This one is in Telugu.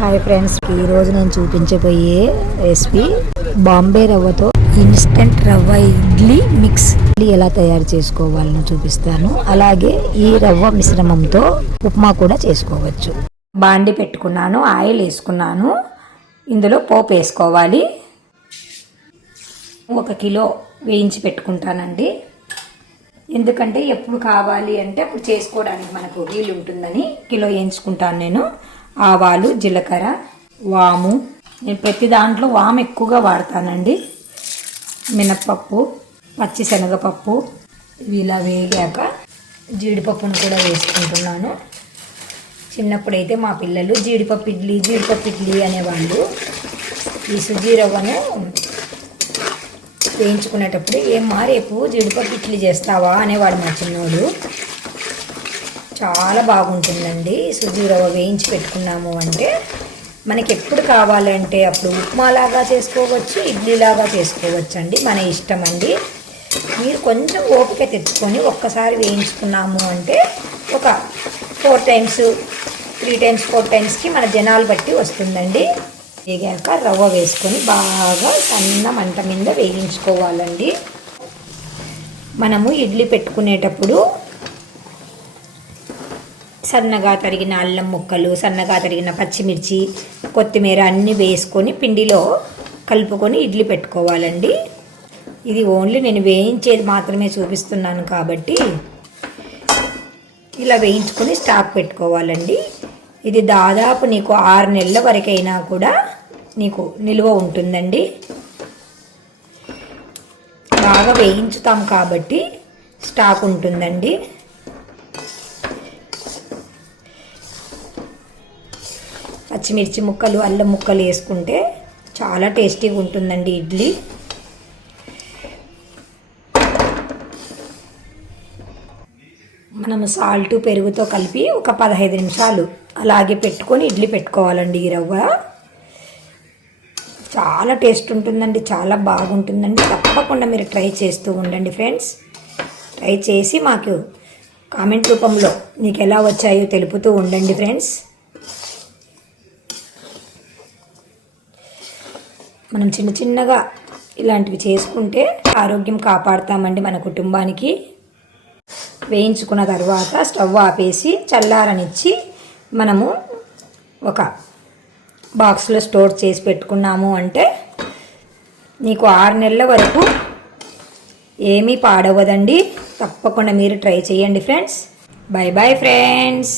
హాయ్ ఫ్రెండ్స్, ఈరోజు నేను చూపించబోయే రెసిపీ బాంబే రవ్వతో ఇన్స్టెంట్ రవ్వ ఇడ్లీ మిక్స్ ఎలా తయారు చేసుకోవాలని చూపిస్తాను. అలాగే ఈ రవ్వ మిశ్రమంతో ఉప్మా కూడా చేసుకోవచ్చు. బాండి పెట్టుకున్నాను, ఆయిల్ వేసుకున్నాను. ఇందులో పోపు వేసుకోవాలి. 1 కిలో వేయించి పెట్టుకుంటానండి. ఎందుకంటే ఎప్పుడు కావాలి అంటే అప్పుడు చేసుకోవడానికి మనకు వీలు ఉంటుందని కిలో వేయించుకుంటాను నేను. ఆవాలు, జీలకర్ర, వాము, నేను ప్రతి దాంట్లో వాము ఎక్కువగా వాడతానండి. మినప్పప్పు, పచ్చిశనగపప్పు, ఇవి ఇలా వేగాక జీడిపప్పును కూడా వేసుకుంటున్నాను. చిన్నప్పుడైతే మా పిల్లలు జీడిపప్పు ఇడ్లీ అనేవాళ్ళు. ఈ సుజీ రవ్వను వేయించుకునేటప్పుడు ఏమ్మా రేపు జీడిపప్పు ఇడ్లీ చేస్తావా అనేవాడు మా చిన్నోడు. చాలా బాగుంటుందండి. సుజీ రవ్వ వేయించి పెట్టుకున్నాము అంటే మనకి ఎప్పుడు కావాలంటే అప్పుడు ఉప్మాలాగా చేసుకోవచ్చు, ఇడ్లీలాగా చేసుకోవచ్చు అండి. మన ఇష్టం అండి. మీరు కొంచెం ఓపిక తెచ్చుకొని ఒక్కసారి వేయించుకున్నాము అంటే ఒక 4 టైమ్స్ 3 టైమ్స్ 4 టైమ్స్కి మన జనాలు బట్టి వస్తుందండి. వేగాక రవ్వ వేసుకొని బాగా సన్న మంట మీద వేయించుకోవాలండి. మనము ఇడ్లీ పెట్టుకునేటప్పుడు సన్నగా తరిగిన అల్లం ముక్కలు, సన్నగా తరిగిన పచ్చిమిర్చి, కొత్తిమీర అన్నీ వేసుకొని పిండిలో కలుపుకొని ఇడ్లీ పెట్టుకోవాలండి. ఇది ఓన్లీ నేను వేయించేది మాత్రమే చూపిస్తున్నాను కాబట్టి ఇలా వేయించుకొని స్టాక్ పెట్టుకోవాలండి. ఇది దాదాపు నీకు 6 నెలల వరకైనా కూడా నీకు నిల్వ ఉంటుందండి. బాగా వేయించుతాం కాబట్టి స్టాక్ ఉంటుందండి. పచ్చిమిర్చి ముక్కలు, అల్లం ముక్కలు వేసుకుంటే చాలా టేస్టీగా ఉంటుందండి ఇడ్లీ. మనము సాల్ట్, పెరుగుతో కలిపి ఒక 15 నిమిషాలు అలాగే పెట్టుకొని ఇడ్లీ పెట్టుకోవాలండి. ఈ రవ్వ చాలా టేస్ట్ ఉంటుందండి, చాలా బాగుంటుందండి. తప్పకుండా మీరు ట్రై చేస్తూ ఉండండి ఫ్రెండ్స్. ట్రై చేసి మాకు కామెంట్ రూపంలో మీకు ఎలా వచ్చాయో తెలుపుతూ ఉండండి ఫ్రెండ్స్. మనం చిన్నగా ఇలాంటివి చేసుకుంటే ఆరోగ్యం కాపాడుతామండి మన కుటుంబానికి. వేయించుకున్న తర్వాత స్టవ్ ఆపేసి చల్లారనిచ్చి మనము ఒక బాక్స్లో స్టోర్ చేసి పెట్టుకున్నాము అంటే నీకు 6 నెలల వరకు ఏమీ పాడవదండి. తప్పకుండా మీరు ట్రై చేయండి ఫ్రెండ్స్. Bye friends.